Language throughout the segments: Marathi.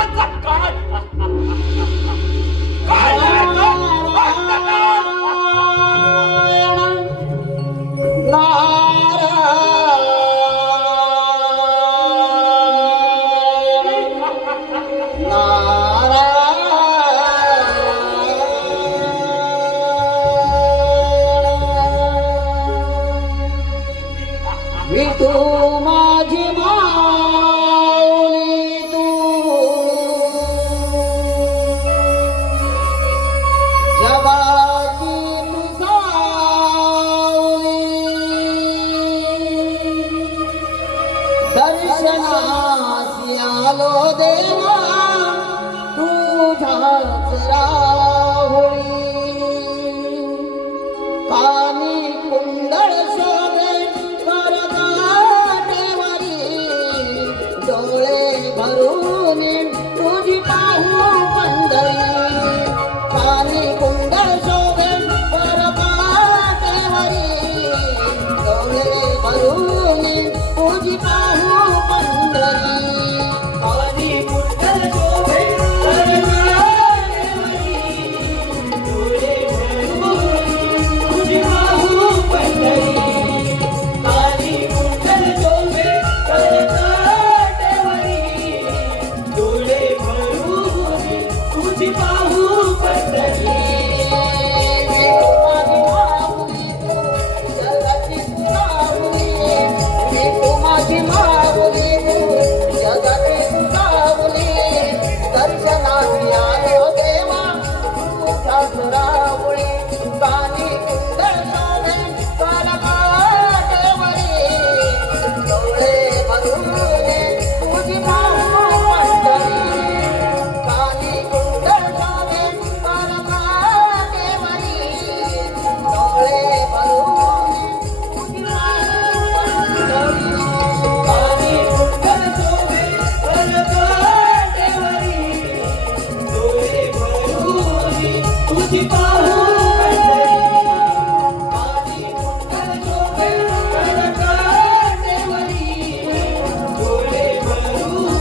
देवाचा काय काय तू माझी माऊली तू जगाची तुझावली दर्शनासी आलो देवा तुझ्याच राहुळी कानी कुंडळ शोभे डोळे भरून तुझी पाहू पंढरी कानी कुंडळ शोभे परपाटेवरी डोळे भरून तुझी पाहू पंढरी कानी कुंडळ शोभे परपाटेवरी डोळे भरून तुझी पाहू पंढरी कानी कुंडळ शोभे पाहू पंढरी जगाची तुझावली माझी माऊली जगाची तुझावली दर्शनाची आलो देवा तुझ्याच राहुळी कानी कुंडळ शोभे परपाटेवरी डोळे भरून तुझी पाहू पंढरी कानी कुंडळ शोभे परपाटेवरी डोळे भरून तुझी पाहू पंढरी डोळे भरून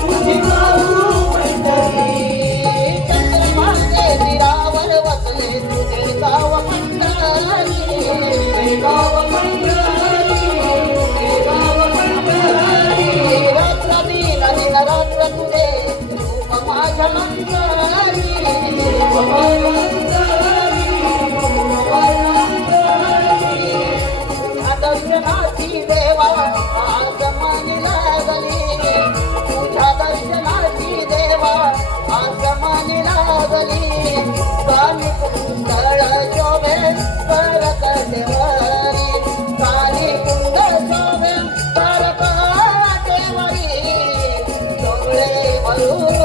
तुझी पाहू पंढरी चंद्रभागे तीरावर वसले तुझे गाव पंढरी गाव पंढरी गाव पंढरी रात्र दिन दिन रात्र तुझे रूप माझ्या अंतरी दर्शनाची देवा आज मनी लागली तुझ्या दर्शनाची देवा आज मनी लागली कानी कुंडळ शोभे परपाटेवरी कानी कुंडळ शोभे परपाटेवरी डोळे भरून